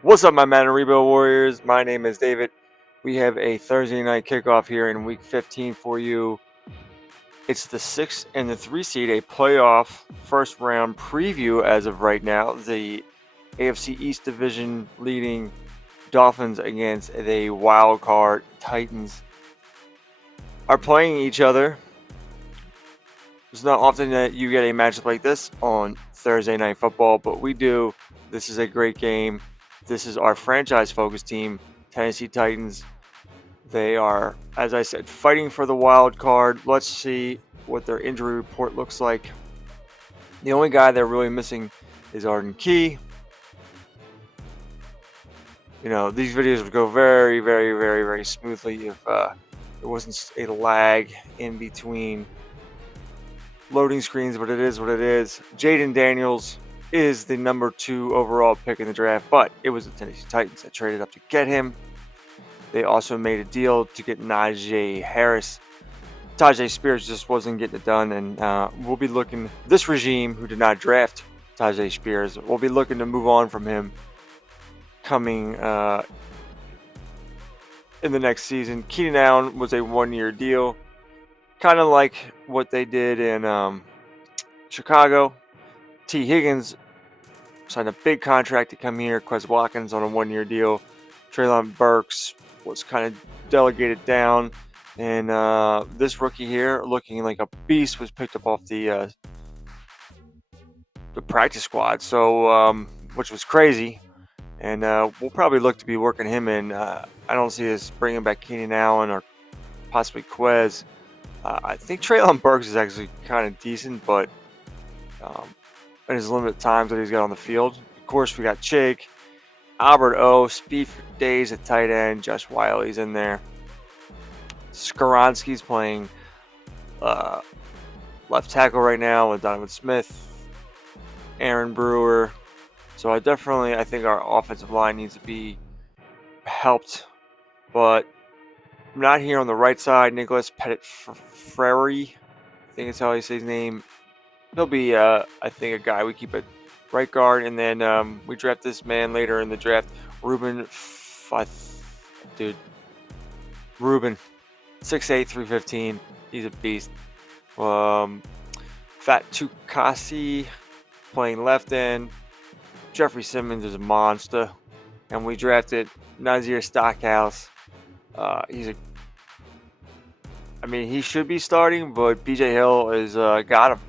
What's up, my Manaribo Warriors? My name is David. We have a Thursday night kickoff here in Week 15 for you. It's the 6 and the 3 seed, a playoff first round preview as of right now. The AFC East Division leading Dolphins against the wild card Titans are playing each other. It's not often that you get a matchup like this on Thursday Night Football, but we do. This is a great game. This is our franchise-focused team, Tennessee Titans. They are, as I said, fighting for the wild card. Let's see what their injury report looks like. The only guy they're really missing is Arden Key. You know, these videos would go very, very, very, very smoothly if there wasn't a lag in between loading screens, but it is what it is. Jaden Daniels is the number 2 overall pick in the draft, but it was the Tennessee Titans that traded up to get him. They also made a deal to get Najee Harris. Tajay Spears just wasn't getting it done, and we'll be looking. This regime, who did not draft Tajay Spears, will be looking to move on from him coming in the next season. Keenan Allen was a 1-year deal, kind of like what they did in Chicago. T. Higgins signed a big contract to come here. Quez Watkins on a 1-year deal. Treylon Burks was kind of delegated down. And this rookie here, looking like a beast, was picked up off the practice squad, so which was crazy. And we'll probably look to be working him in. I don't see us bringing back Keenan Allen or possibly Quez. I think Treylon Burks is actually kind of decent, but in his limited times that he's got on the field. Of course, we got Jake, Albert O, speed for days at tight end. Josh Wiley's in there. Skoronski's playing left tackle right now with Donovan Smith, Aaron Brewer. So I think our offensive line needs to be helped, but not here on the right side. Nicholas Pettit-Frere, I think is how you say his name. He'll be, I think, a guy we keep at right guard, and then we draft this man later in the draft, Ruben, 6'8", 315. He's a beast. Fat Tukasi playing left end. Jeffrey Simmons is a monster, and we drafted Nazir Stockhouse. He should be starting, but BJ Hill is got him.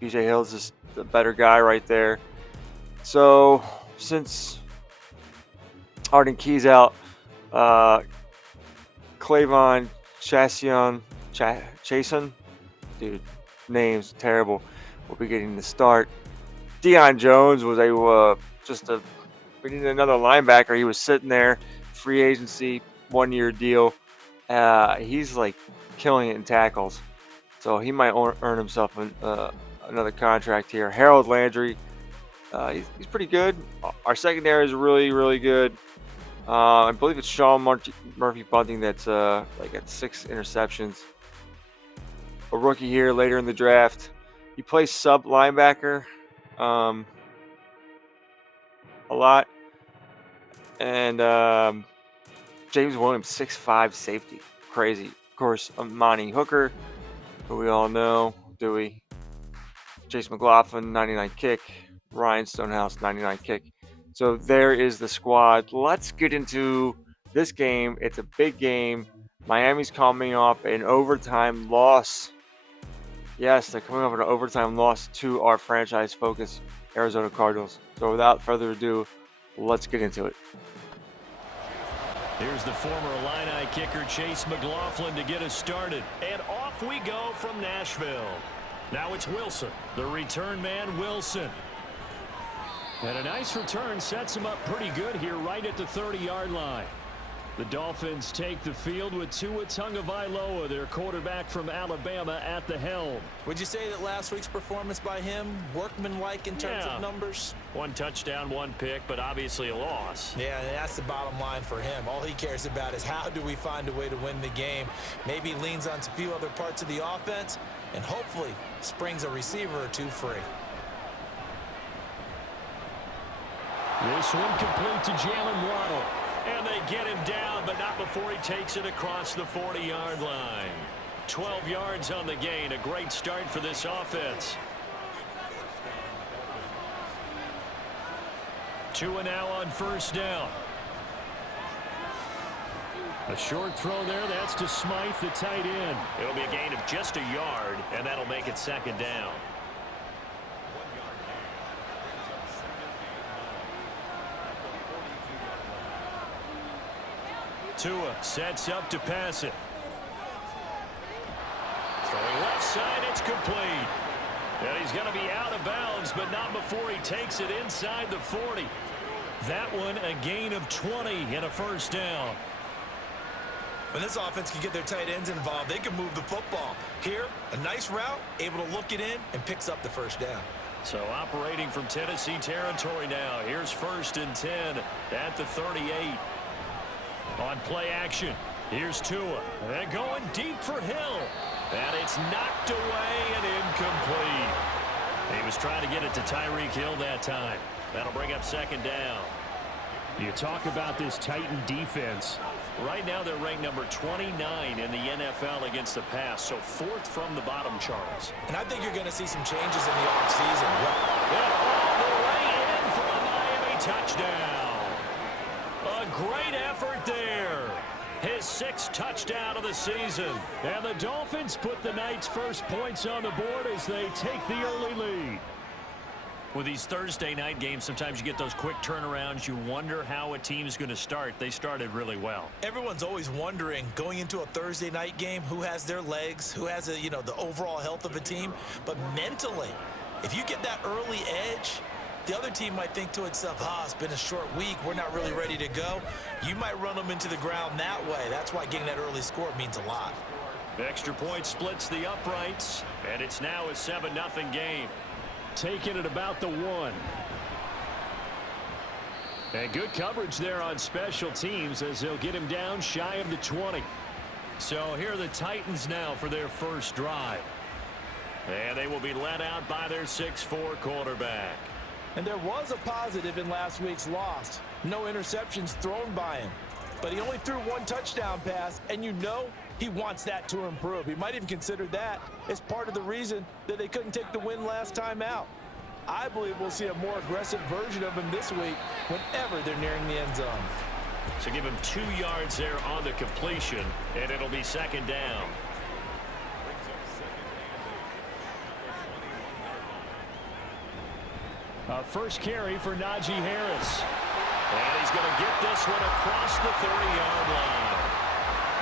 BJ Hill's just the better guy right there. So since Arden Key's out, Clavon Chason, dude, names terrible. We'll be getting the start. Deion Jones was we needed another linebacker. He was sitting there, free agency, 1-year deal. He's like killing it in tackles, so he might earn himself another contract here. Harold Landry, he's pretty good. Our secondary is really, really good. I believe it's Sean Murphy Bunting that's like at 6 interceptions. A rookie here later in the draft. He plays sub linebacker a lot. And James Williams, 6'5" safety. Crazy. Of course, Amani Hooker, who we all know. Dewey. Chase McLaughlin, 99 kick. Ryan Stonehouse, 99 kick. So there is the squad. Let's get into this game. It's a big game. Miami's coming off an overtime loss. Yes, they're coming off an overtime loss to our franchise-focused Arizona Cardinals. So without further ado, let's get into it. Here's the former Illini kicker Chase McLaughlin to get us started. And off we go from Nashville. Now it's Wilson, the return man Wilson. And a nice return sets him up pretty good here right at the 30-yard line. The Dolphins take the field with Tua Tagovailoa, their quarterback from Alabama, at the helm. Would you say that last week's performance by him, workmanlike in terms of numbers? 1 touchdown, 1 pick, but obviously a loss. Yeah, and that's the bottom line for him. All he cares about is how do we find a way to win the game. Maybe leans on a few other parts of the offense, and hopefully springs a receiver or two free. This one complete to Jalen Waddle. And they get him down, but not before he takes it across the 40-yard line. 12 yards on the gain. A great start for this offense. Tua now on first down. A short throw there. That's to Smythe, the tight end. It'll be a gain of just a yard, and that'll make it second down. Tua sets up to pass it. Throwing left side, it's complete. And he's going to be out of bounds, but not before he takes it inside the 40. That one a gain of 20 and a first down. When this offense can get their tight ends involved, they can move the football. Here, a nice route, able to look it in, and picks up the first down. So operating from Tennessee territory now. Here's 1st and 10 at the 38. On play action, here's Tua. They're going deep for Hill. And it's knocked away and incomplete. He was trying to get it to Tyreek Hill that time. That'll bring up second down. You talk about this Titan defense. Right now they're ranked number 29 in the NFL against the pass. So 4th from the bottom, Charles. And I think you're going to see some changes in the offseason. And all the way in for a Miami touchdown. A great effort there. His 6th touchdown of the season. And the Dolphins put the night's first points on the board as they take the early lead. With these Thursday night games, sometimes you get those quick turnarounds. You wonder how a team's going to start. They started really well. Everyone's always wondering, going into a Thursday night game, who has their legs, who has the overall health of a team. But mentally, if you get that early edge, the other team might think to itself, it's been a short week. We're not really ready to go. You might run them into the ground that way. That's why getting that early score means a lot. The extra point splits the uprights, and it's now a 7-0 game. Taking it about the 1. And good coverage there on special teams as they'll get him down shy of the 20. So here are the Titans now for their first drive. And they will be led out by their 6'4" quarterback. And there was a positive in last week's loss. No interceptions thrown by him. But he only threw 1 touchdown pass, and he wants that to improve. He might even consider that as part of the reason that they couldn't take the win last time out. I believe we'll see a more aggressive version of him this week whenever they're nearing the end zone. So give him 2 yards there on the completion, and it'll be second down. First carry for Najee Harris. And he's going to get this one across the 30-yard line.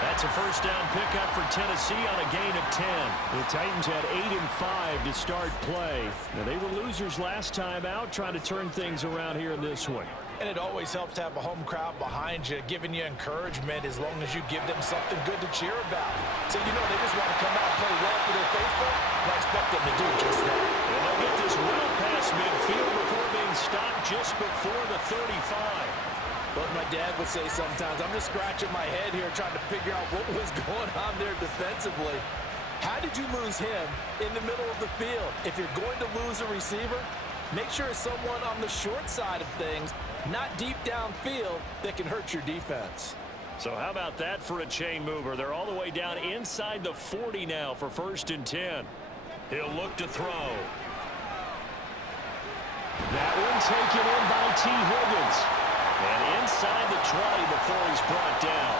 That's a first down pickup for Tennessee on a gain of 10. The Titans had 8 and 5 to start play. Now, they were losers last time out, trying to turn things around here in this one. And it always helps to have a home crowd behind you, giving you encouragement as long as you give them something good to cheer about. So they just want to come out and play well for their faithful, and I expect them to do just that. And they'll get this well past midfield before being stopped just before the 35. But my dad would say sometimes, I'm just scratching my head here trying to figure out what was going on there defensively. How did you lose him in the middle of the field? If you're going to lose a receiver, make sure it's someone on the short side of things, not deep downfield, that can hurt your defense. So how about that for a chain mover? They're all the way down inside the 40 now for 1st and 10. He'll look to throw. That one taken in by T. Higgins. And inside the 20 before he's brought down.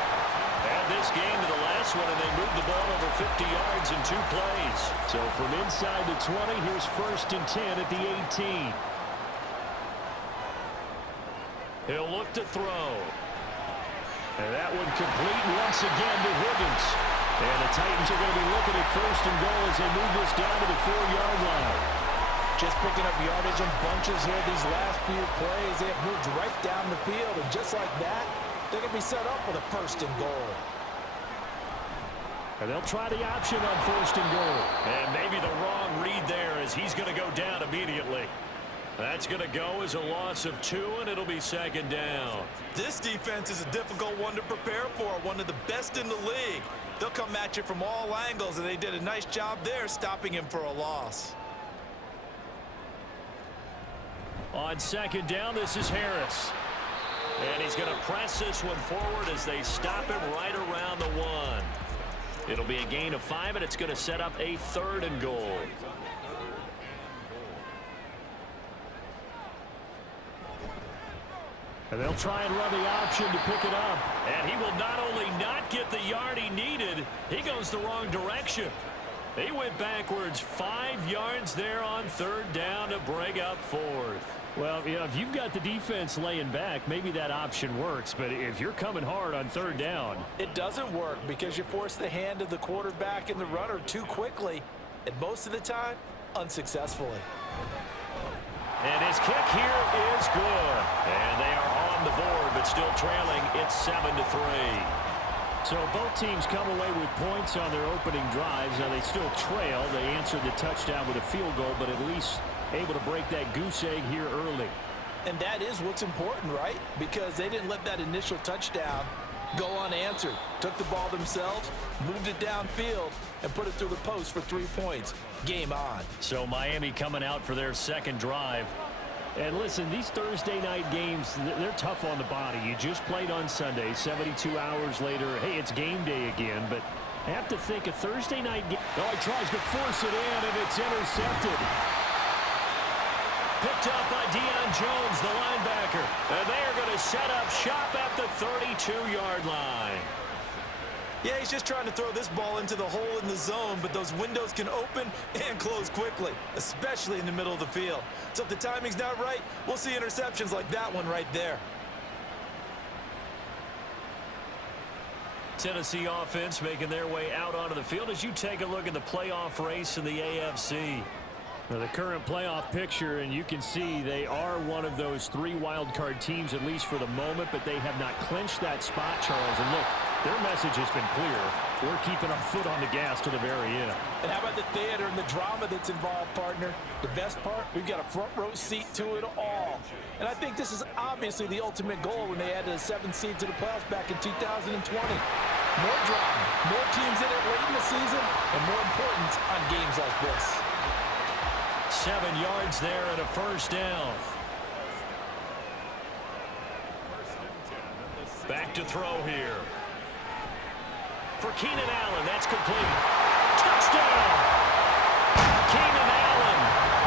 Add this game to the last one, and they moved the ball over 50 yards in 2 plays. So from inside the 20, here's 1st and 10 at the 18. He'll look to throw. And that one complete once again to Higgins. And the Titans are going to be looking at 1st and goal as they move this down to the 4-yard line. Just picking up yardage in bunches here these last few plays. They have moved right down the field, and just like that, they're going to be set up with a 1st and goal. And they'll try the option on 1st and goal. And maybe the wrong read there as he's going to go down immediately. That's going to go as a loss of 2, and it'll be second down. This defense is a difficult one to prepare for, one of the best in the league. They'll come at you from all angles, and they did a nice job there stopping him for a loss. On second down, this is Harris. And he's going to press this one forward as they stop him right around the 1. It'll be a gain of 5, and it's going to set up a 3rd and goal. And they'll try and run the option to pick it up. And he will not only not get the yard he needed, he goes the wrong direction. He went backwards 5 yards there on 3rd down to bring up 4th. Well, you know, if you've got the defense laying back, maybe that option works. But if you're coming hard on 3rd down, it doesn't work because you force the hand of the quarterback and the runner too quickly, and most of the time, unsuccessfully. And his kick here is good. And they are on the board, but still trailing. It's 7-3. So both teams come away with points on their opening drives. Now they still trail. They answered the touchdown with a field goal, but at least able to break that goose egg here early. And that is what's important, right? Because they didn't let that initial touchdown go unanswered. Took the ball themselves, moved it downfield, and put it through the post for 3 points. Game on. So Miami coming out for their second drive. And listen, these Thursday night games, they're tough on the body. You just played on Sunday, 72 hours later. Hey, it's game day again, but I have to think a Thursday night game. Oh, he tries to force it in, and it's intercepted. Picked up by Deion Jones, the linebacker. And they are going to set up shop at the 32-yard line. Yeah, he's just trying to throw this ball into the hole in the zone, but those windows can open and close quickly, especially in the middle of the field. So if the timing's not right, we'll see interceptions like that one right there. Tennessee offense making their way out onto the field as you take a look at the playoff race in the AFC. Now the current playoff picture, and you can see they are one of those 3 wild card teams, at least for the moment, but they have not clinched that spot, Charles. And look, their message has been clear. We're keeping our foot on the gas to the very end. And how about the theater and the drama that's involved, partner? The best part, we've got a front row seat to it all. And I think this is obviously the ultimate goal when they added a 7th seed to the playoffs back in 2020. More drama, more teams in it late in the season, and more importance on games like this. 7 yards there and a 1st down. Back to throw here. For Keenan Allen, that's complete. Touchdown! Keenan Allen,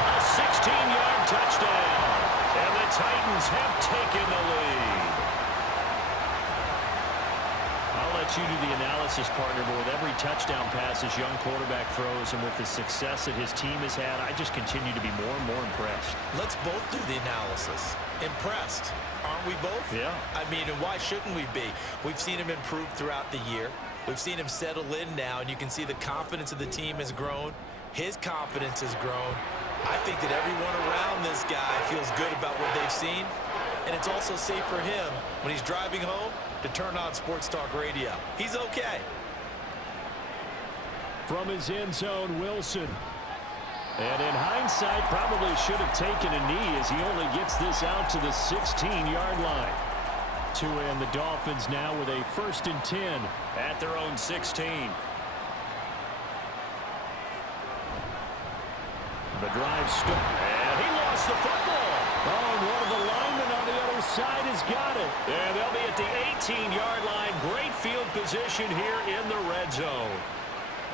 a 16-yard touchdown. And the Titans have taken the lead. I'll let you do the analysis, partner, but with every touchdown pass this young quarterback throws and with the success that his team has had, I just continue to be more and more impressed. Let's both do the analysis. Impressed. Aren't we both? Yeah. I mean, and why shouldn't we be? We've seen him improve throughout the year. We've seen him settle in now, and you can see the confidence of the team has grown. His confidence has grown. I think that everyone around this guy feels good about what they've seen, and it's also safe for him when he's driving home to turn on Sports Talk Radio. He's okay. From his end zone, Wilson. And in hindsight, probably should have taken a knee as he only gets this out to the 16-yard line. To end the Dolphins now with a 1st and 10 at their own 16. The drive stopped, and he lost the football. Oh, and one of the linemen on the other side has got it. And they'll be at the 18-yard line. Great field position here in the red zone.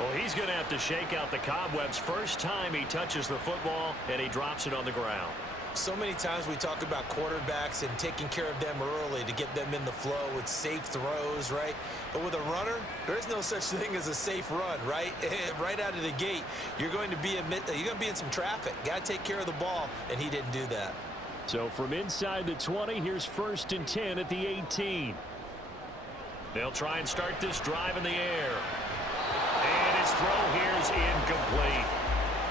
Well, he's going to have to shake out the cobwebs first time he touches the football, and he drops it on the ground. So many times we talk about quarterbacks and taking care of them early to get them in the flow with safe throws, right? But with a runner, there is no such thing as a safe run, right? Right out of the gate, you're going to be in some traffic. Got to take care of the ball, and he didn't do that. So from inside the 20, here's 1st and 10 at the 18. They'll try and start this drive in the air. And his throw here is incomplete.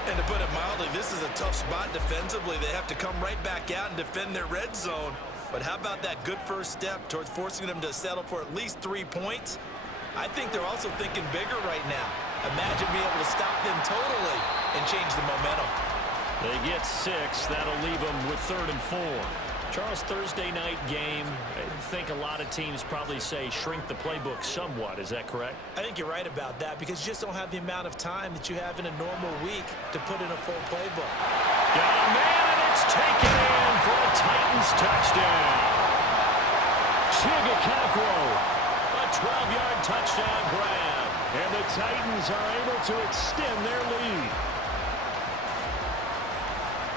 And to put it mildly, this is a tough spot defensively. They have to come right back out and defend their red zone. But how about that good first step towards forcing them to settle for at least 3 points? I think they're also thinking bigger right now. Imagine being able to stop them totally and change the momentum. They get 6. That'll leave them with 3rd and 4. Charles, Thursday night game, I think a lot of teams probably say shrink the playbook somewhat. Is that correct? I think you're right about that because you just don't have the amount of time that you have in a normal week to put in a full playbook. Got a man in It's taken in for a Titans touchdown. Chigakakro, a 12-yard touchdown grab. And the Titans are able to extend their lead.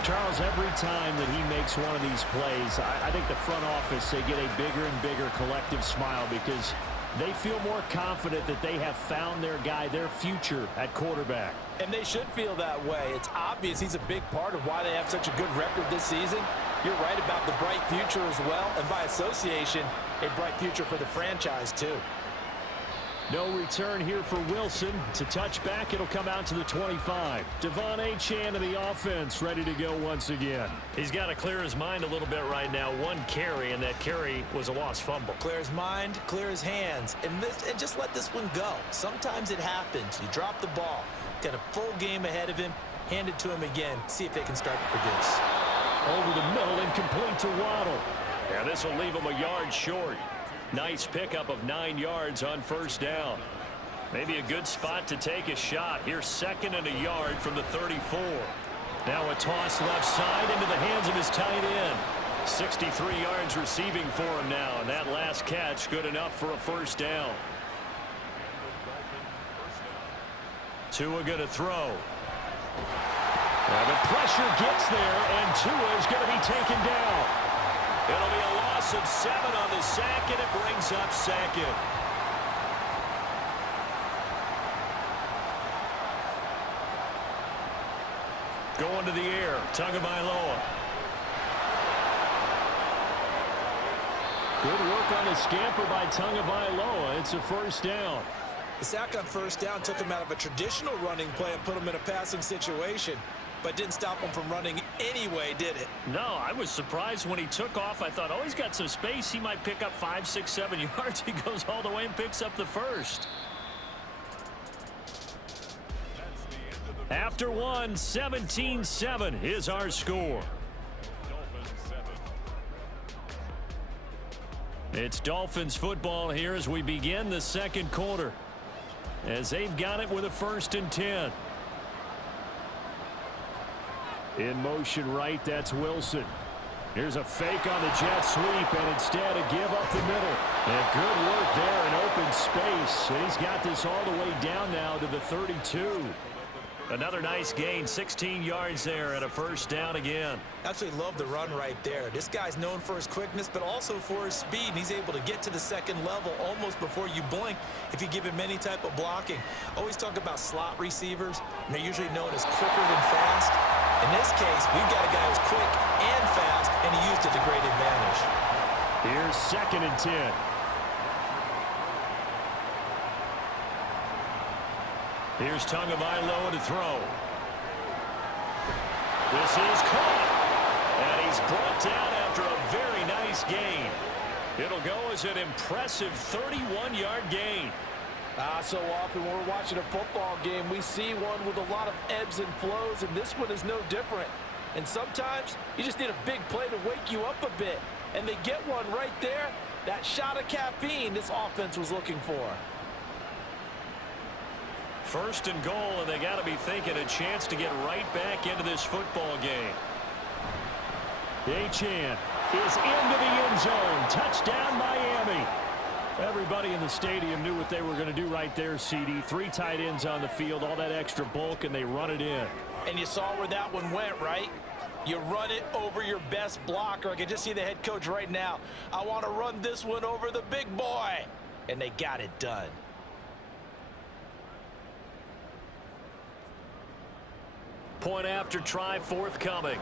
Charles, every time that he makes one of these plays, I think the front office, they get a bigger and bigger collective smile because they feel more confident that they have found their guy, their future at quarterback. And they should feel that way. It's obvious he's a big part of why they have such a good record this season. You're right about the bright future as well, and by association, a bright future for the franchise too. No return here for Wilson. It's a touchback. It'll come out to the 25. Devon Achane of the offense ready to go once again. He's got to clear his mind a little bit right now. One carry, and that carry was a lost fumble. Clear his mind, clear his hands, and just let this one go. Sometimes it happens. You drop the ball. Got a full game ahead of him. Hand it to him again. See if they can start to produce. Over the middle and complete to Waddle. Yeah, this will leave him a yard short. Nice pickup of 9 yards on first down. Maybe a good spot to take a shot. Here's 2nd and a yard from the 34. Now a toss left side into the hands of his tight end. 63 yards receiving for him now, and that last catch good enough for a first down. Tua going to throw. Now the pressure gets there, and Tua is going to be taken down. It'll be a loss of 7 on the sack, and it brings up 2nd. Going to the air, Tagovailoa. Good work on the scamper by Tagovailoa. It's a first down. The sack on first down took him out of a traditional running play and put him in a passing situation, but didn't stop him from running anyway, did it? No, I was surprised when he took off. I thought, oh, he's got some space. He might pick up 5, 6, 7 yards. He goes all the way and picks up the first. After one, 17-7 is our score. It's Dolphins football here as we begin the second quarter, as they've got it with a 1st and 10. In motion right, that's Wilson. Here's a fake on the jet sweep, and instead a give up the middle. And good work there in open space. And he's got this all the way down now to the 32. Another nice gain, 16 yards there and a first down again. Absolutely love the run right there. This guy's known for his quickness, but also for his speed. And he's able to get to the second level almost before you blink if you give him any type of blocking. Always talk about slot receivers, and they're usually known as quicker than fast. In this case, we've got a guy who's quick and fast, and he used it to great advantage. Here's 2nd and 10. Here's Tagovailoa to throw. This is caught. And he's brought down after a very nice gain. It'll go as an impressive 31-yard gain. So often when we're watching a football game, we see one with a lot of ebbs and flows, and this one is no different. And sometimes you just need a big play to wake you up a bit. And they get one right there. That shot of caffeine this offense was looking for. 1st and goal, and they got to be thinking a chance to get right back into this football game. Achane is into the end zone. Touchdown, Miami. Everybody in the stadium knew what they were going to do right there, CD. 3 tight ends on the field, all that extra bulk, and they run it in. And you saw where that one went, right? You run it over your best blocker. I can just see the head coach right now. I want to run this one over the big boy. And they got it done. Point after try forthcoming.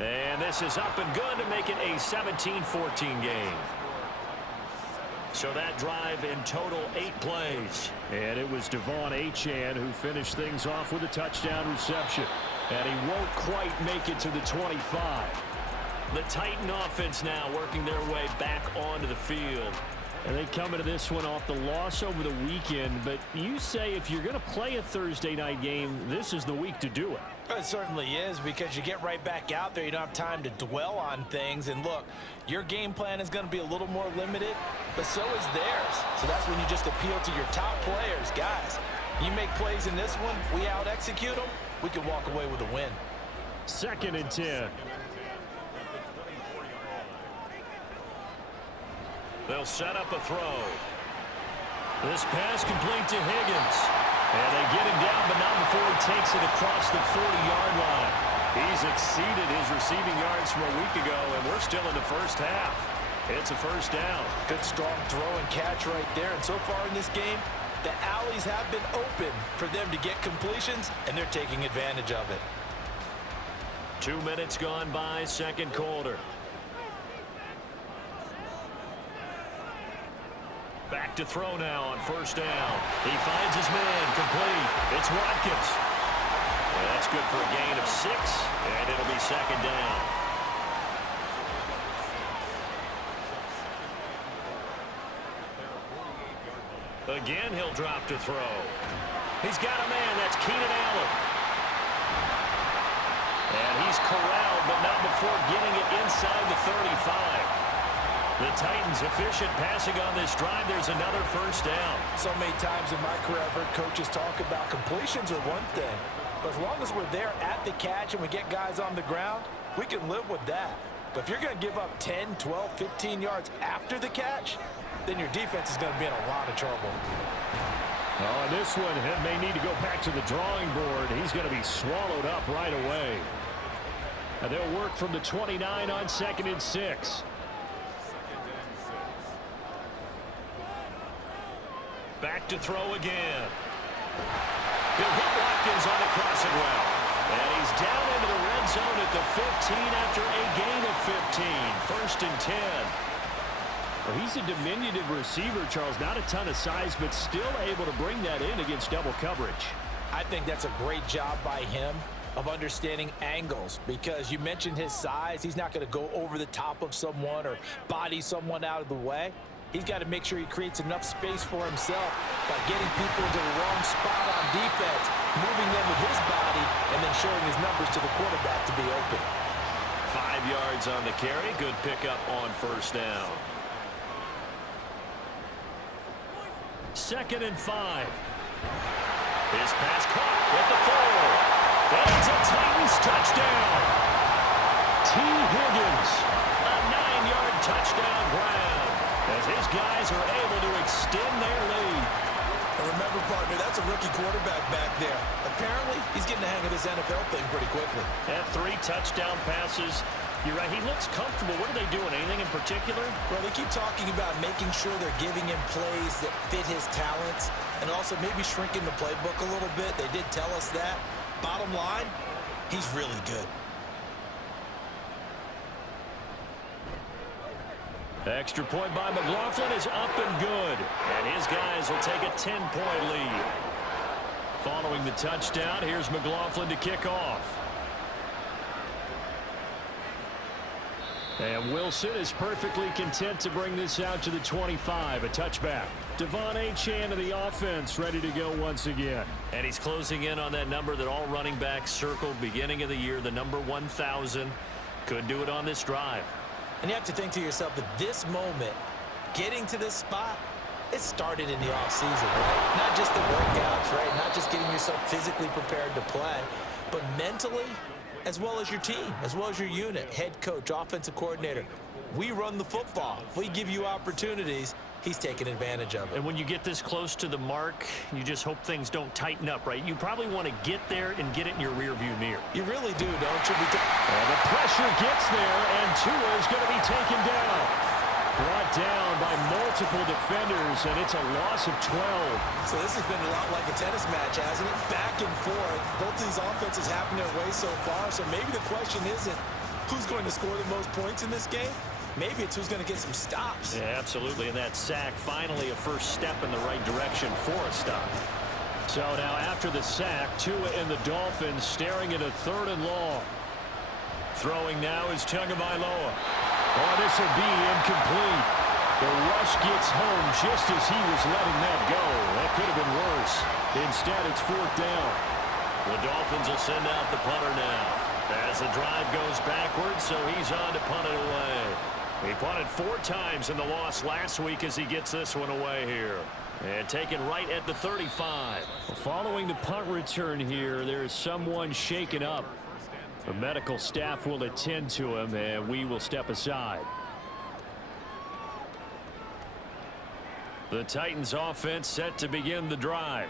And this is up and good to make it a 17-14 game. So that drive in total 8 plays. And it was Devon Achane who finished things off with a touchdown reception. And he won't quite make it to the 25. The Titan offense now working their way back onto the field. And they come into this one off the loss over the weekend. But you say if you're going to play a Thursday night game, this is the week to do it. It certainly is, because you get right back out there. You don't have time to dwell on things. And look, your game plan is going to be a little more limited, but so is theirs. So that's when you just appeal to your top players. Guys, You make plays in this one, we out-execute them, we can walk away with a win. 2nd and 10. They'll set up a throw. This pass complete to Higgins. And they get him down, but not before he takes it across the 40-yard line. He's exceeded his receiving yards from a week ago, and we're still in the first half. It's a first down. Good strong throw and catch right there. And so far in this game, the alleys have been open for them to get completions, and they're taking advantage of it. 2 minutes gone by, second quarter. Back to throw now on first down. He finds his man, complete. It's Watkins. And that's good for a gain of 6, and it'll be second down. Again, he'll drop to throw. He's got a man. That's Keenan Allen. And he's corralled, but not before getting it inside the 35. The Titans efficient passing on this drive. There's another first down. So many times in my career, I've heard coaches talk about completions are one thing. But as long as we're there at the catch and we get guys on the ground, we can live with that. But if you're going to give up 10, 12, 15 yards after the catch, then your defense is going to be in a lot of trouble. Oh, and this one may need to go back to the drawing board. He's going to be swallowed up right away. And they'll work from the 29 on 2nd and 6. Back to throw again. He'll hit Watkins on the crossing route. And he's down into the red zone at the 15 after a gain of 15. 1st and 10. Well, he's a diminutive receiver, Charles. Not a ton of size, but still able to bring that in against double coverage. I think that's a great job by him of understanding angles, because you mentioned his size. He's not going to go over the top of someone or body someone out of the way. He's got to make sure he creates enough space for himself by getting people into the wrong spot on defense, moving them with his body, and then showing his numbers to the quarterback to be open. 5 yards on the carry. Good pickup on first down. 2nd and 5. His pass caught at the 4. And it's a Titans touchdown. T. Higgins, a 9-yard touchdown grab, as his guys are able to extend their lead. And remember, partner, that's a rookie quarterback back there. Apparently, he's getting the hang of this NFL thing pretty quickly. At 3 touchdown passes. You're right, he looks comfortable. What are they doing? Anything in particular? Well, they keep talking about making sure they're giving him plays that fit his talents and also maybe shrinking the playbook a little bit. They did tell us that. Bottom line, he's really good. Extra point by McLaughlin is up and good. And his guys will take a 10-point lead. Following the touchdown, here's McLaughlin to kick off. And Wilson is perfectly content to bring this out to the 25, a touchback. Devon Achane of the offense ready to go once again. And he's closing in on that number that all running backs circled beginning of the year, the number 1,000. Could do it on this drive. And you have to think to yourself that this moment, getting to this spot, it started in the offseason, right? Not just the workouts, right? Not just getting yourself physically prepared to play, but mentally, as well as your team, as well as your unit, head coach, offensive coordinator. We run the football. If we give you opportunities, he's taking advantage of it. And when you get this close to the mark, you just hope things don't tighten up, right? You probably want to get there and get it in your rearview mirror. You really do, don't you? And the pressure gets there, and Tua is going to be taken down. Brought down by multiple defenders, and it's a loss of 12. So this has been a lot like a tennis match, hasn't it? Back and forth. Both of these offenses happen their way so far, so maybe the question isn't who's going to score the most points in this game. Maybe it's who's going to get some stops. Yeah, absolutely, and that sack, finally a first step in the right direction for a stop. So now after the sack, Tua and the Dolphins staring at a 3rd and long. Throwing now is Tagovailoa. Oh, this will be incomplete. The rush gets home just as he was letting that go. That could have been worse. Instead, it's 4th down. The Dolphins will send out the punter now. As the drive goes backwards, so he's on to punt it away. He punted 4 times in the loss last week as he gets this one away here. And taken right at the 35. Following the punt return here, there is someone shaken up. The medical staff will attend to him, and we will step aside. The Titans offense set to begin the drive.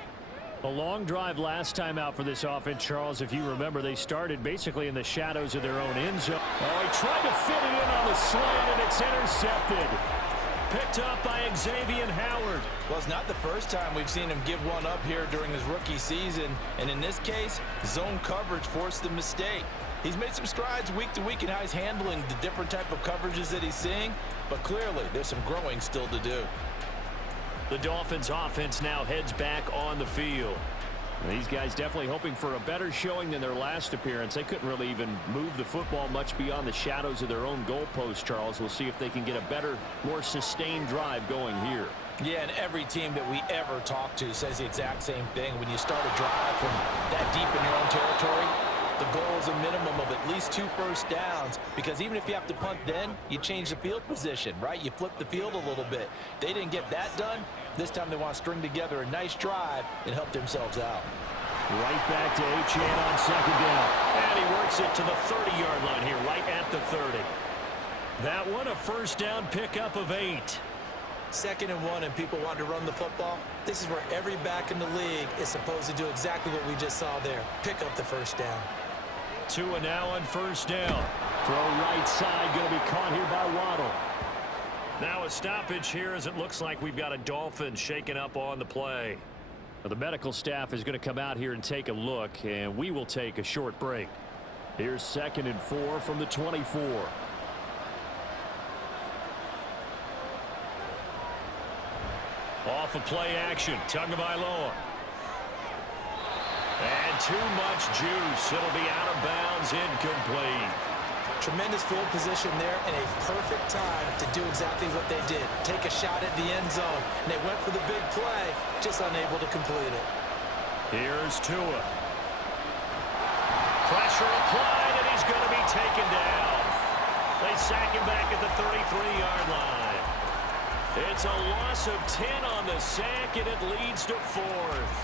A long drive last time out for this offense, Charles. If you remember, they started basically in the shadows of their own end zone. Oh, he tried to fit it in on the slant, and it's intercepted. Picked up by Xavier Howard. Well, it's not the first time we've seen him give one up here during his rookie season. And in this case, zone coverage forced the mistake. He's made some strides week to week in how he's handling the different type of coverages that he's seeing. But clearly, there's some growing still to do. The Dolphins offense now heads back on the field. These guys definitely hoping for a better showing than their last appearance. They couldn't really even move the football much beyond the shadows of their own goalpost, Charles. We'll see if they can get a better, more sustained drive going here. Yeah, and every team that we ever talk to says the exact same thing. When you start a drive from that deep in your own territory, the goal is a minimum of at least 2 first downs, because even if you have to punt then, you change the field position, right? You flip the field a little bit. They didn't get that done. This time they want to string together a nice drive and help themselves out. Right back to Achane on second down. And he works it to the 30-yard line here, right at the 30. That one a first down pickup of 8. 2nd and 1 and people want to run the football. This is where every back in the league is supposed to do exactly what we just saw there. Pick up the first down. 2 and now on first down. Throw right side, going to be caught here by Waddle. Now a stoppage here as it looks like we've got a Dolphin shaken up on the play. Now the medical staff is going to come out here and take a look, and we will take a short break. Here's 2nd and 4 from the 24. Off of play action, Tagovailoa. And too much juice. It'll be out of bounds, incomplete. Tremendous field position there and a perfect time to do exactly what they did. Take a shot at the end zone. And they went for the big play, just unable to complete it. Here's Tua. Pressure applied, and he's going to be taken down. They sack him back at the 33-yard line. It's a loss of 10 on the sack, and it leads to 4th.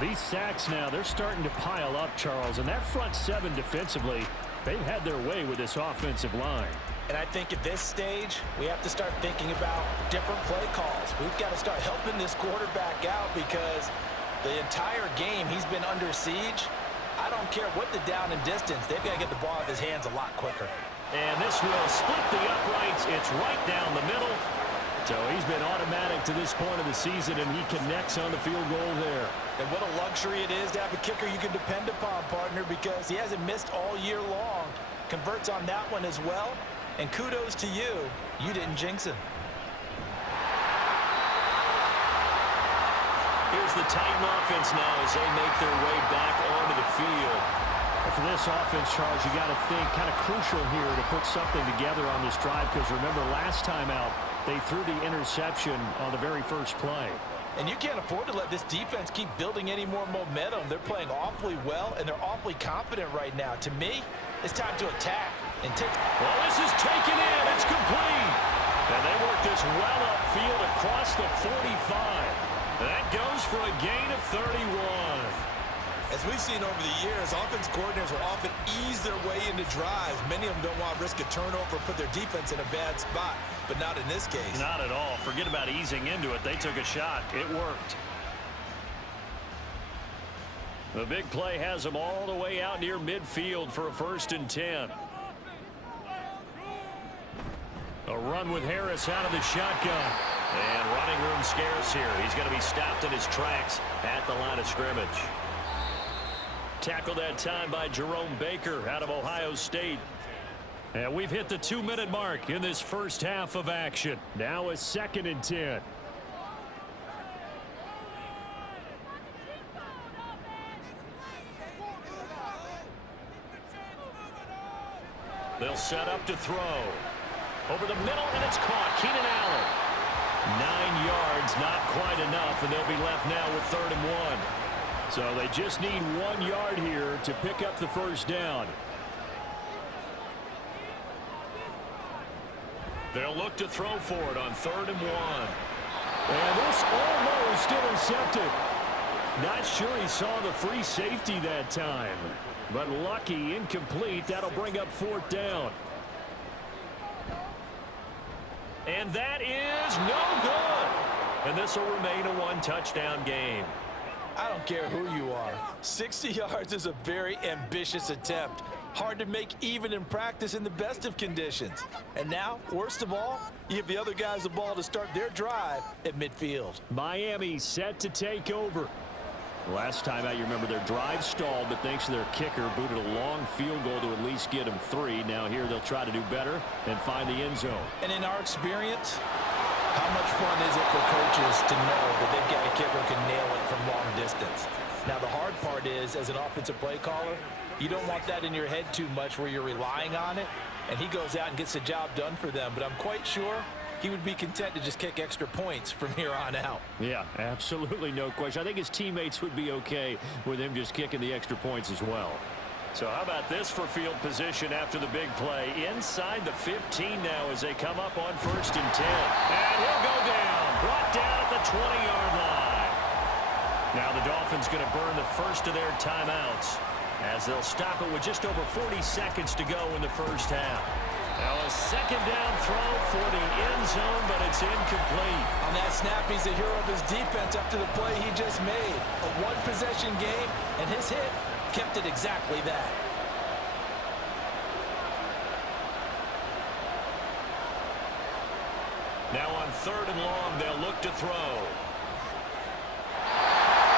These sacks now, they're starting to pile up, Charles, and that front 7 defensively, they've had their way with this offensive line. And I think at this stage, we have to start thinking about different play calls. We've got to start helping this quarterback out because the entire game he's been under siege. I don't care what the down and distance, they've got to get the ball out of his hands a lot quicker. And this will split the uprights. It's right down the middle. So he's been automatic to this point of the season, and he connects on the field goal there. And what a luxury it is to have a kicker you can depend upon, partner, because he hasn't missed all year long. Converts on that one as well. And kudos to you. You didn't jinx him. Here's the Titan offense now as they make their way back onto the field. For this offense, Charles, you got to think kind of crucial here to put something together on this drive, because remember last time out, they threw the interception on the very first play. And you can't afford to let this defense keep building any more momentum. They're playing awfully well, and they're awfully confident right now. To me, it's time to attack and take. Well, this is taken in. It's complete. And they work this well upfield across the 45. That goes for a gain of 31. As we've seen over the years, offense coordinators will often ease their way into drives. Many of them don't want to risk a turnover or put their defense in a bad spot, but not in this case. Not at all. Forget about easing into it. They took a shot. It worked. The big play has them all the way out near midfield for a 1st and 10. A run with Harris out of the shotgun. And running room scarce here. He's going to be stopped in his tracks at the line of scrimmage. Tackled that time by Jerome Baker out of Ohio State. And we've hit the 2-minute mark in this first half of action. Now a 2nd and 10. They'll set up to throw. Over the middle, and it's caught. Keenan Allen. 9 yards, not quite enough, and they'll be left now with 3rd and 1. So they just need 1 yard here to pick up the first down. They'll look to throw for it on 3rd and 1. And this almost intercepted. Not sure he saw the free safety that time. But lucky, incomplete. That'll bring up 4th down. And that is no good. And this will remain a 1-touchdown game. I don't care who you are. 60 yards is a very ambitious attempt. Hard to make even in practice in the best of conditions. And now, worst of all, you give the other guys the ball to start their drive at midfield. Miami set to take over. Last time out, you remember their drive stalled, but thanks to their kicker, booted a long field goal to at least get them 3. Now here they'll try to do better and find the end zone. And in our experience, how much fun is it for coaches to know that they've got a kicker who can nail it from long distance? Now, the hard part is, as an offensive play caller, you don't want that in your head too much where you're relying on it, and he goes out and gets the job done for them. But I'm quite sure he would be content to just kick extra points from here on out. Yeah, absolutely no question. I think his teammates would be okay with him just kicking the extra points as well. So how about this for field position after the big play? Inside the 15 now as they come up on 1st and 10. And he'll go down. Brought down at the 20-yard line. Now the Dolphins going to burn the first of their timeouts as they'll stop it with just over 40 seconds to go in the first half. Now a 2nd down throw for the end zone, but it's incomplete. On that snap, he's a hero of his defense after the play he just made. A one-possession game, and his hit kept it exactly that. Now on 3rd and long, they'll look to throw.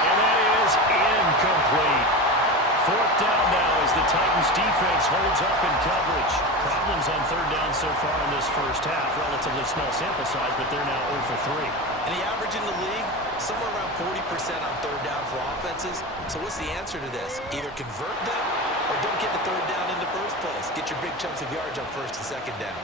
And that is incomplete. 4th down now as the Titans defense holds up in coverage. Problems on 3rd down so far in this first half. Relatively small sample size, but they're now 0 for 3. And the average in the league, somewhere around 40% on 3rd down for offenses. So what's the answer to this? Either convert them or don't get the 3rd down in the first place. Get your big chunks of yards on 1st and 2nd down.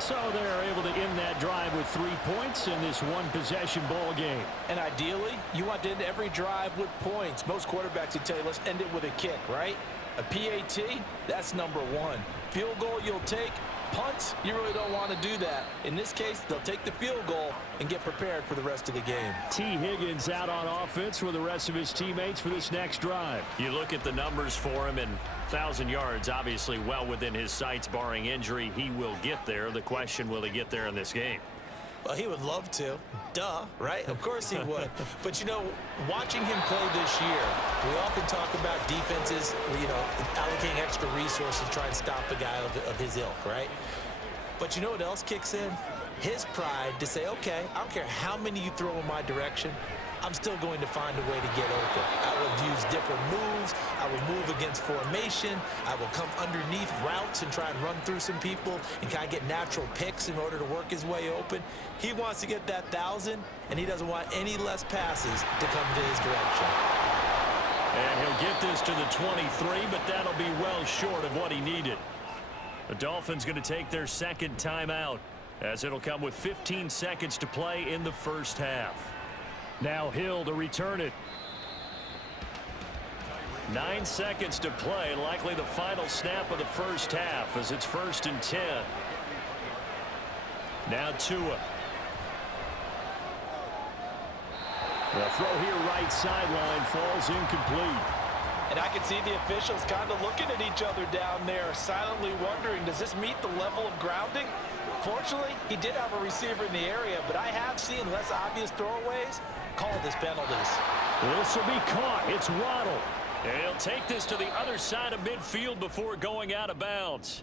So they're able to end that drive with 3 points in this one-possession ball game. And ideally, you want to end every drive with points. Most quarterbacks would tell you, let's end it with a kick, right? A PAT, that's number 1. Field goal you'll take. Punts, you really don't want to do that. In this case, they'll take the field goal and get prepared for the rest of the game. T. Higgins out on offense with the rest of his teammates for this next drive. You look at the numbers for him, and 1,000 yards obviously well within his sights, barring injury. He will get there. The question, will he get there in this game? Well, he would love to. Duh, right? Of course he would. But, you know, watching him play this year, we often talk about defenses, you know, allocating extra resources to try and stop a guy of his ilk, right? But you know what else kicks in? His pride to say, okay, I don't care how many you throw in my direction, I'm still going to find a way to get open. I will use different moves. I will move against formation. I will come underneath routes and try and run through some people and kind of get natural picks in order to work his way open. He wants to get that 1,000, and he doesn't want any less passes to come to his direction. And he'll get this to the 23, but that'll be well short of what he needed. The Dolphins going to take their 2nd timeout as it'll come with 15 seconds to play in the first half. Now Hill to return it. 9 seconds to play, likely the final snap of the first half as it's 1st and 10. Now Tua. The throw here right sideline falls incomplete. And I can see the officials kind of looking at each other down there, silently wondering, does this meet the level of grounding? Fortunately, he did have a receiver in the area, but I have seen less obvious throwaways call this penalties. This will be caught. It's Waddle. And he'll take this to the other side of midfield before going out of bounds.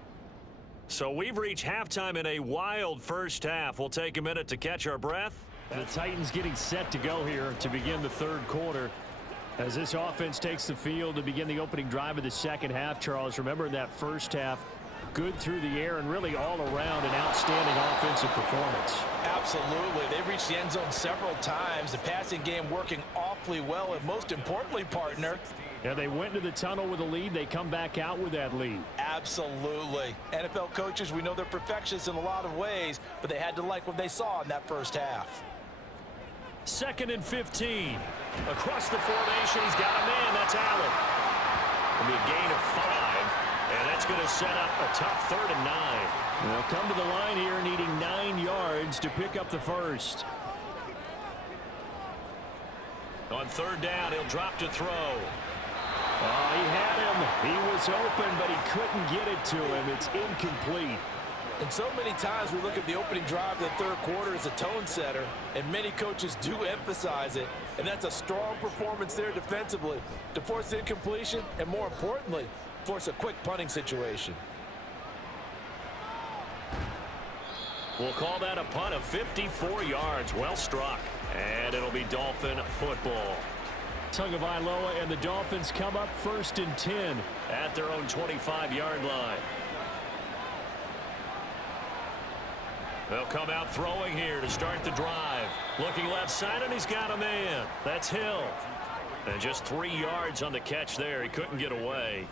So we've reached halftime in a wild first half. We'll take a minute to catch our breath. The Titans getting set to go here to begin the 3rd quarter. As this offense takes the field to begin the opening drive of the second half, Charles, remember in that first half, good through the air and really all around an outstanding offensive performance. Absolutely. They've reached the end zone several times. The passing game working awfully well, and most importantly, partner, yeah, they went to the tunnel with a lead. They come back out with that lead. Absolutely. NFL coaches, we know they're perfectionists in a lot of ways, but they had to like what they saw in that first half. 2nd and 15. Across the formation, he's got a man. That's Allen. It'll be a gain of 5, and that's going to set up a tough 3rd and 9. They'll come to the line here needing 9 yards to pick up the first. On third down, he'll drop to throw. Oh, he had him. He was open, but he couldn't get it to him. It's incomplete. And so many times we look at the opening drive of the third quarter as a tone setter, and many coaches do emphasize it. And that's a strong performance there defensively to force incompletion and, more importantly, force a quick punting situation. We'll call that a punt of 54 yards. Well struck. And it'll be Dolphin football. Tagovailoa and the Dolphins come up 1st and 10 at their own 25-yard line. They'll come out throwing here to start the drive. Looking left side, and he's got a man. That's Hill. And just 3 yards on the catch there. He couldn't get away.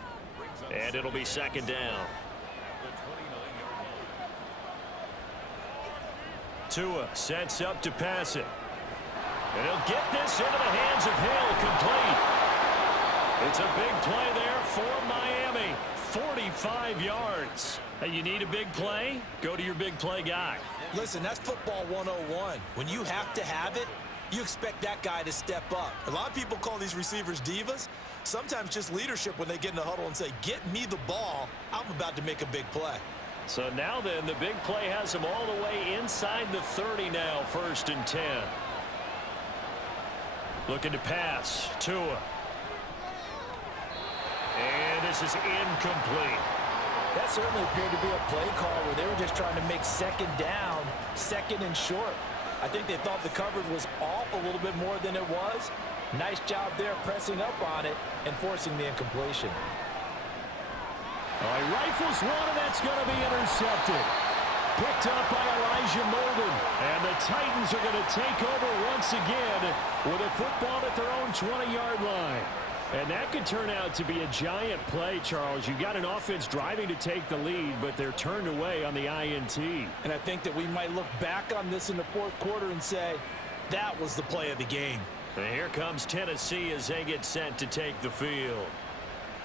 And it'll be 2nd down. Tua sets up to pass it. And he'll get this into the hands of Hill, complete. It's a big play there for Miami. 45 yards. Hey, you need a big play? Go to your big play guy. Listen, that's football 101. When you have to have it, you expect that guy to step up. A lot of people call these receivers divas. Sometimes just leadership when they get in the huddle and say, get me the ball. I'm about to make a big play. So now then, the big play has him all the way inside the 30 now, 1st and 10. Looking to pass. Tua. And this is incomplete. That certainly appeared to be a play call where they were just trying to make 2nd down, 2nd and short. I think they thought the coverage was off a little bit more than it was. Nice job there pressing up on it and forcing the incompletion. He rifles one, and that's going to be intercepted. Picked up by Elijah Molden. And the Titans are going to take over once again with a football at their own 20-yard line. And that could turn out to be a giant play, Charles. You've got an offense driving to take the lead, but they're turned away on the INT. And I think that we might look back on this in the 4th quarter and say, that was the play of the game. And here comes Tennessee as they get set to take the field.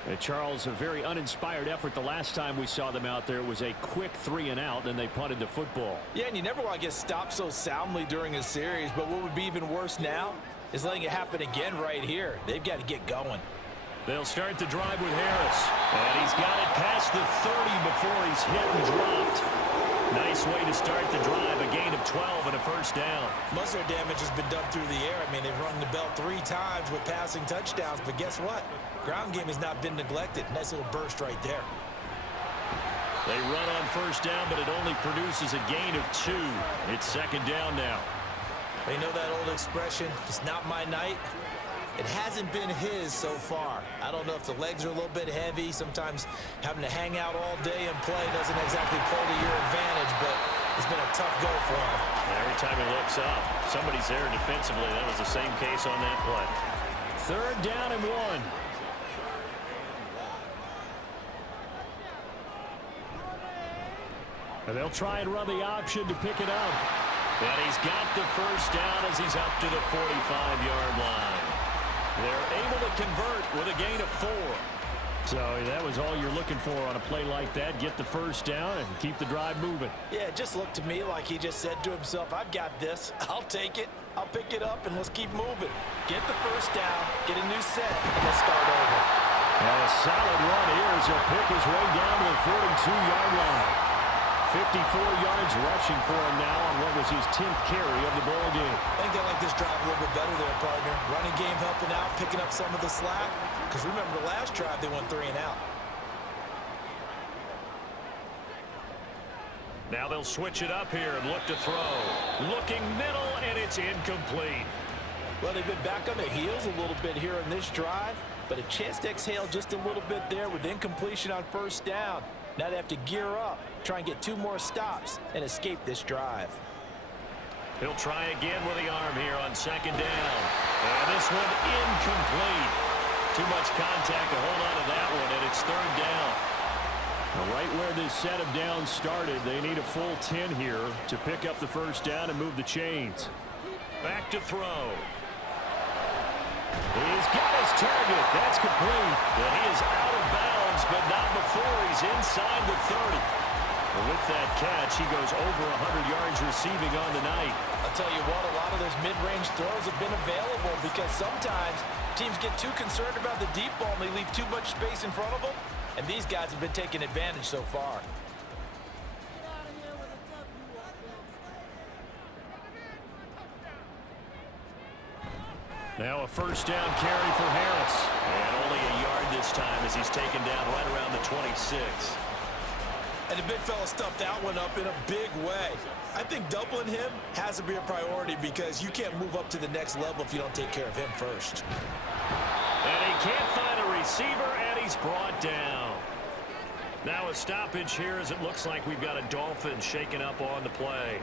And Charles, a very uninspired effort the last time we saw them out there. It was a quick 3 and out, and they punted the football. Yeah, and you never want to get stopped so soundly during a series, but what would be even worse now is letting it happen again right here. They've got to get going. They'll start the drive with Harris. And he's got it past the 30 before he's hit and dropped. Nice way to start the drive, a gain of 12 and a 1st down. Most of their damage has been done through the air. I mean, they've rung the bell 3 times with passing touchdowns, but guess what? Ground game has not been neglected. Nice little burst right there. They run on 1st down, but it only produces a gain of 2. It's 2nd down now. They know that old expression, it's not my night. It hasn't been his so far. I don't know if the legs are a little bit heavy. Sometimes having to hang out all day and play doesn't exactly play to your advantage, but it's been a tough go for him. Every time he looks up, somebody's there defensively. That was the same case on that play. 3rd down and 1. And they'll try and run the option to pick it up. And he's got the 1st down as he's up to the 45-yard line. They're able to convert with a gain of 4. So that was all you're looking for on a play like that. Get the 1st down and keep the drive moving. Yeah, it just looked to me like he just said to himself, I've got this. I'll take it. I'll pick it up, and let's keep moving. Get the 1st down, get a new set, and let's start over. And a solid run here as he'll pick his way down to the 42-yard line. 54 yards rushing for him now on what was his 10th carry of the ball game. I think they like this drive a little bit better there, partner. Running game helping out, picking up some of the slack. Because remember, the last drive they went 3 and out. Now they'll switch it up here and look to throw. Looking middle, and it's incomplete. Well, they've been back on their heels a little bit here in this drive, but a chance to exhale just a little bit there with incompletion on 1st down. Now they have to gear up, try and get 2 more stops, and escape this drive. He'll try again with the arm here on 2nd down. And this one incomplete. Too much contact to hold on to that one, and it's 3rd down. Now, right where this set of downs started, they need a full 10 here to pick up the 1st down and move the chains. Back to throw. He's got his target. That's complete. And he is out of bounds, but not before he's inside the 30. With that catch, he goes over 100 yards receiving on the night. I'll tell you what, a lot of those mid-range throws have been available because sometimes teams get too concerned about the deep ball and they leave too much space in front of them, and these guys have been taking advantage so far. Now a first down carry for Harris. And only a yard this time as he's taken down right around the 26. And the big fella stuffed that one up in a big way. I think doubling him has to be a priority because you can't move up to the next level if you don't take care of him first. And he can't find a receiver, and he's brought down. Now a stoppage here as it looks like we've got a Dolphin shaken up on the play.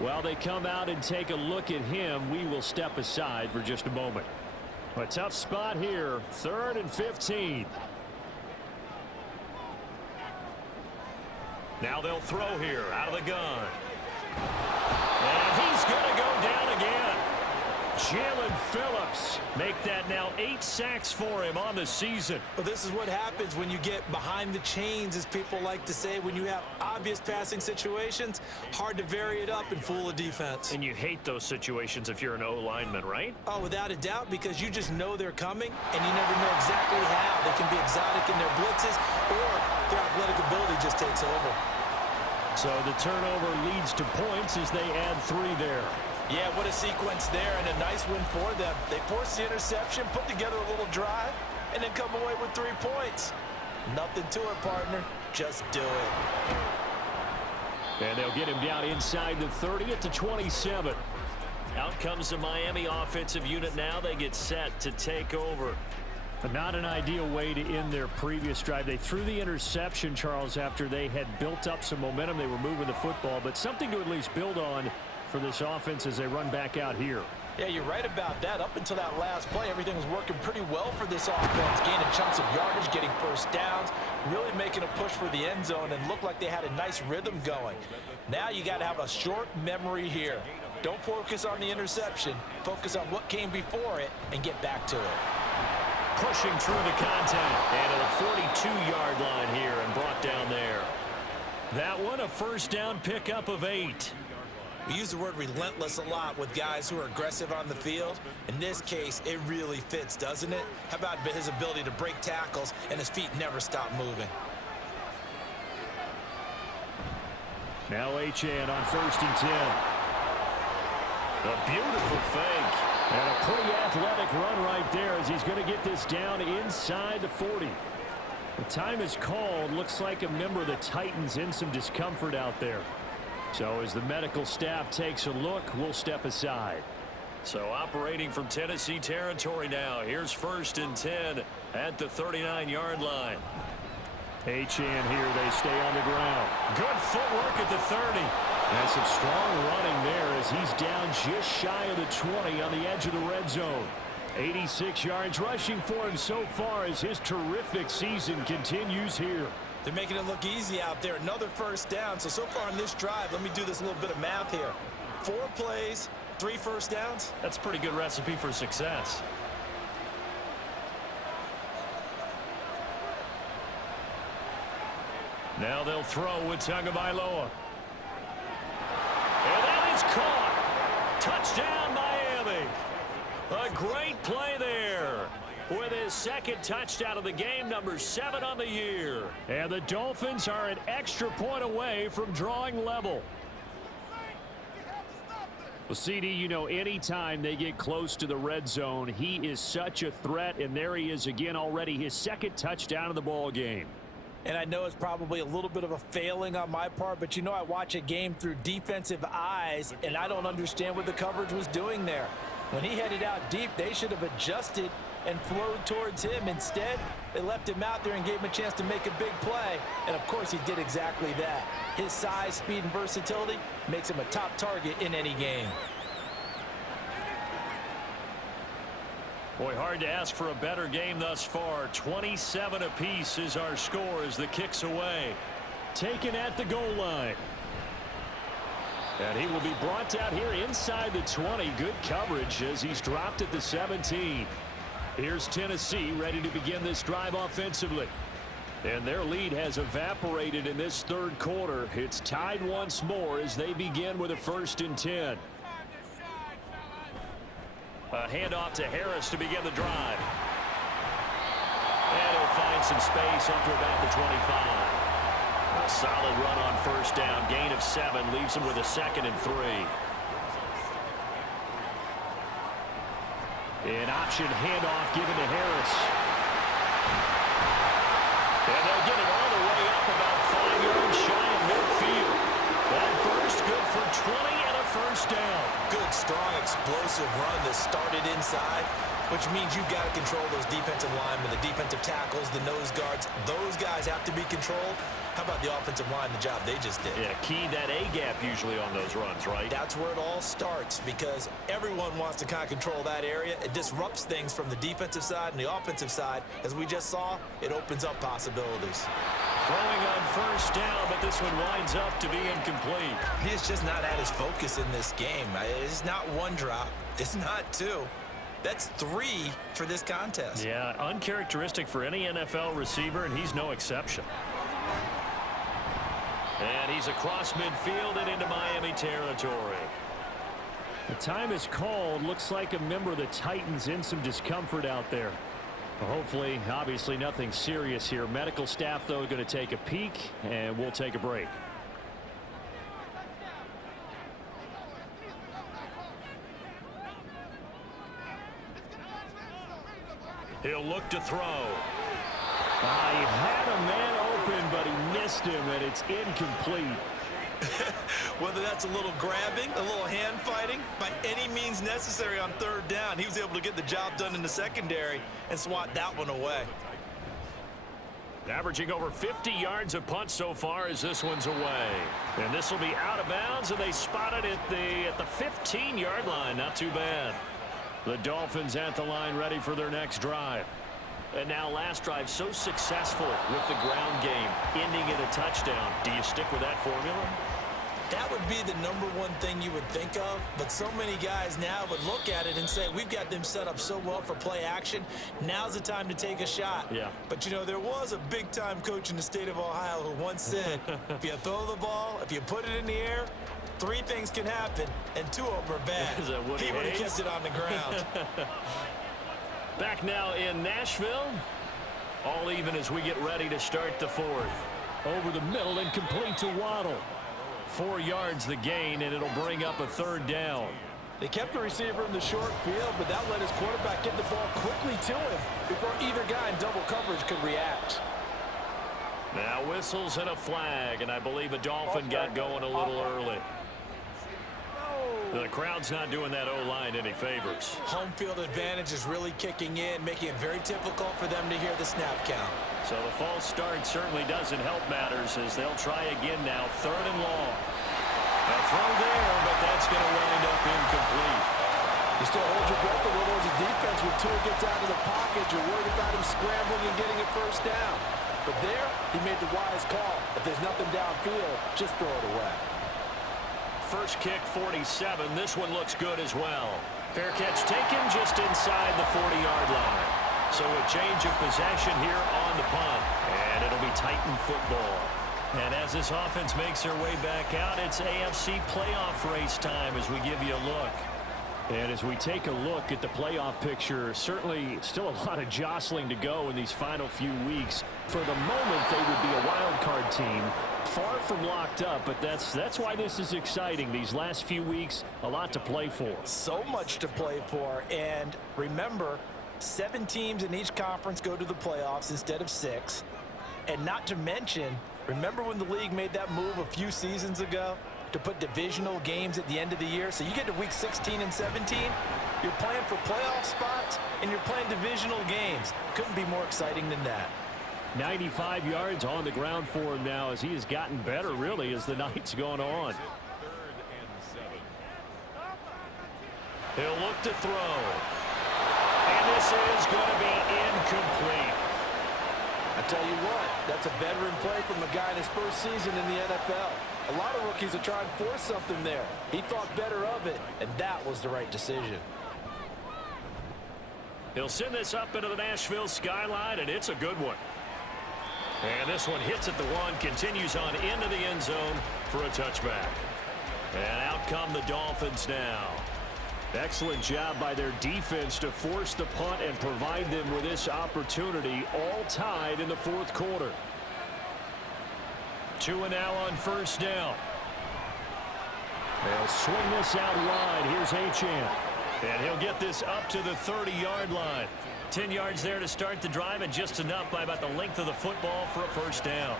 While they come out and take a look at him, we will step aside for just a moment. A tough spot here, 3rd and 15. Now they'll throw here out of the gun. And he's going to go down again. Jalen Phillips make that now 8 sacks for him on the season. Well, this is what happens when you get behind the chains, as people like to say. When you have obvious passing situations, hard to vary it up and fool a defense. And you hate those situations if you're an O-lineman, right? Oh, without a doubt, because you just know they're coming, and you never know exactly how. They can be exotic in their blitzes, or their athletic ability just takes over. So the turnover leads to points as they add 3 there. Yeah, what a sequence there, and a nice win for them. They force the interception, put together a little drive, and then come away with 3 points. Nothing to it, partner. Just do it. And they'll get him down inside the 30 at the 27. Out comes the Miami offensive unit now. They get set to take over. But not an ideal way to end their previous drive. They threw the interception, Charles, after they had built up some momentum. They were moving the football, but something to at least build on for this offense as they run back out here. Yeah, you're right about that. Up until that last play, everything was working pretty well for this offense. Gaining chunks of yardage, getting first downs, really making a push for the end zone, and looked like they had a nice rhythm going. Now you got to have a short memory here. Don't focus on the interception. Focus on what came before it and get back to it. Pushing through the contact and at the 42-yard line here and brought down there. That one a first down pickup of 8. We use the word relentless a lot with guys who are aggressive on the field. In this case, it really fits, doesn't it? How about his ability to break tackles and his feet never stop moving? Now Achane on 1st and 10. A beautiful fake. And a pretty athletic run right there as he's going to get this down inside the 40. The time is called. Looks like a member of the Titans in some discomfort out there. So as the medical staff takes a look, we'll step aside. So operating from Tennessee territory now. Here's 1st and 10 at the 39-yard line. Achane here. They stay on the ground. Good footwork at the 30. And some strong running there as he's down just shy of the 20 on the edge of the red zone. 86 yards rushing for him so far as his terrific season continues here. They're making it look easy out there. Another first down. So far on this drive, let me do this little bit of math here. 4 plays, 3 first downs. That's a pretty good recipe for success. Now they'll throw with Tagovailoa. And that is caught. Touchdown, Miami. A great play there. With his 2nd touchdown of the game, number 7 on the year. And the Dolphins are an extra point away from drawing level. Well, CD, you know, anytime they get close to the red zone, he is such a threat. And there he is again already, his 2nd touchdown of the ball game. And I know it's probably a little bit of a failing on my part, but you know I watch a game through defensive eyes, and I don't understand what the coverage was doing there. When he headed out deep, they should have adjusted and flowed towards him. Instead, they left him out there and gave him a chance to make a big play. And, of course, he did exactly that. His size, speed, and versatility makes him a top target in any game. Boy, hard to ask for a better game thus far. 27 apiece is our score as the kick's away. Taken at the goal line. And he will be brought down here inside the 20. Good coverage as he's dropped at the 17. Here's Tennessee ready to begin this drive offensively. And their lead has evaporated in this third quarter. It's tied once more as they begin with a 1st and 10. A handoff to Harris to begin the drive. And he'll find some space up to about the 25. A solid run on 1st down. Gain of 7 leaves him with a 2nd and 3. An option handoff given to Harris. And they'll get it all the way up about 5 yards shy of midfield. That burst good for 20 and a 1st down. Good, strong, explosive run that started inside, which means you've got to control those defensive linemen, the defensive tackles, the nose guards. Those guys have to be controlled. How about the offensive line, the job they just did? Yeah, key that A-gap usually on those runs, right? That's where it all starts because everyone wants to kind of control that area. It disrupts things from the defensive side and the offensive side. As we just saw, it opens up possibilities. Throwing on 1st down, but this one winds up to be incomplete. He's just not at his focus in this game. It's not 1 drop. It's not 2. That's 3 for this contest. Yeah, uncharacteristic for any NFL receiver, and he's no exception. And he's across midfield and into Miami territory. The time is called. Looks like a member of the Titans in some discomfort out there. Well, hopefully, obviously nothing serious here. Medical staff, though, going to take a peek, and we'll take a break. He'll look to throw. He had a man open, but he missed him, and it's incomplete. Whether that's a little grabbing, a little hand fighting, by any means necessary on 3rd down, he was able to get the job done in the secondary and swat that one away. Averaging over 50 yards a punt so far as this one's away. And this will be out of bounds, and they spot it at the 15-yard line. Not too bad. The Dolphins at the line ready for their next drive. And now last drive so successful with the ground game, ending in a touchdown. Do you stick with that formula? That would be the #1 thing you would think of, but so many guys now would look at it and say, we've got them set up so well for play action. Now's the time to take a shot. Yeah. But, you know, there was a big-time coach in the state of Ohio who once said, if you throw the ball, if you put it in the air, 3 things can happen, and 2 of them are bad. He would have kept it on the ground. Back now in Nashville. All even as we get ready to start the 4th. Over the middle and complete to Waddle. 4 yards the gain, and it'll bring up a 3rd down. They kept the receiver in the short field, but that let his quarterback get the ball quickly to him before either guy in double coverage could react. Now whistles and a flag, and I believe a Dolphin got going a little early. The crowd's not doing that O-line any favors. Home field advantage is really kicking in, making it very difficult for them to hear the snap count. So the false start certainly doesn't help matters as they'll try again now. 3rd and long. A throw there, but that's going to wind up incomplete. You still hold your breath a little as a defense when Tua gets out of the pocket. You're worried about him scrambling and getting a 1st down. But there, he made the wise call. If there's nothing downfield, just throw it away. First kick, 47. This one looks good as well. Fair catch taken just inside the 40-yard line. So a change of possession here on the punt. And it'll be Titan football. And as this offense makes their way back out, it's AFC playoff race time as we give you a look. And as we take a look at the playoff picture, certainly still a lot of jostling to go in these final few weeks. For the moment, they would be a wild card team. Far from locked up, but that's why this is exciting. These last few weeks, a lot to play for. So much to play for. And remember, 7 teams in each conference go to the playoffs instead of 6. And not to mention, remember when the league made that move a few seasons ago to put divisional games at the end of the year? So you get to week 16 and 17, you're playing for playoff spots, and you're playing divisional games. Couldn't be more exciting than that. 95 yards on the ground for him now as he has gotten better, really, as the night's gone on. He'll look to throw. And this is going to be incomplete. I tell you what, that's a veteran play from a guy in his first season in the NFL. A lot of rookies are trying to force something there. He thought better of it, and that was the right decision. He'll send this up into the Nashville skyline, and it's a good one. And this one hits at the 1, continues on into the end zone for a touchback. And out come the Dolphins now. Excellent job by their defense to force the punt and provide them with this opportunity, all tied in the fourth quarter. 2 and now on first down. They'll swing this out wide. Here's Achane. And he'll get this up to the 30-yard line. 10 yards there to start the drive, and just enough by about the length of the football for a first down.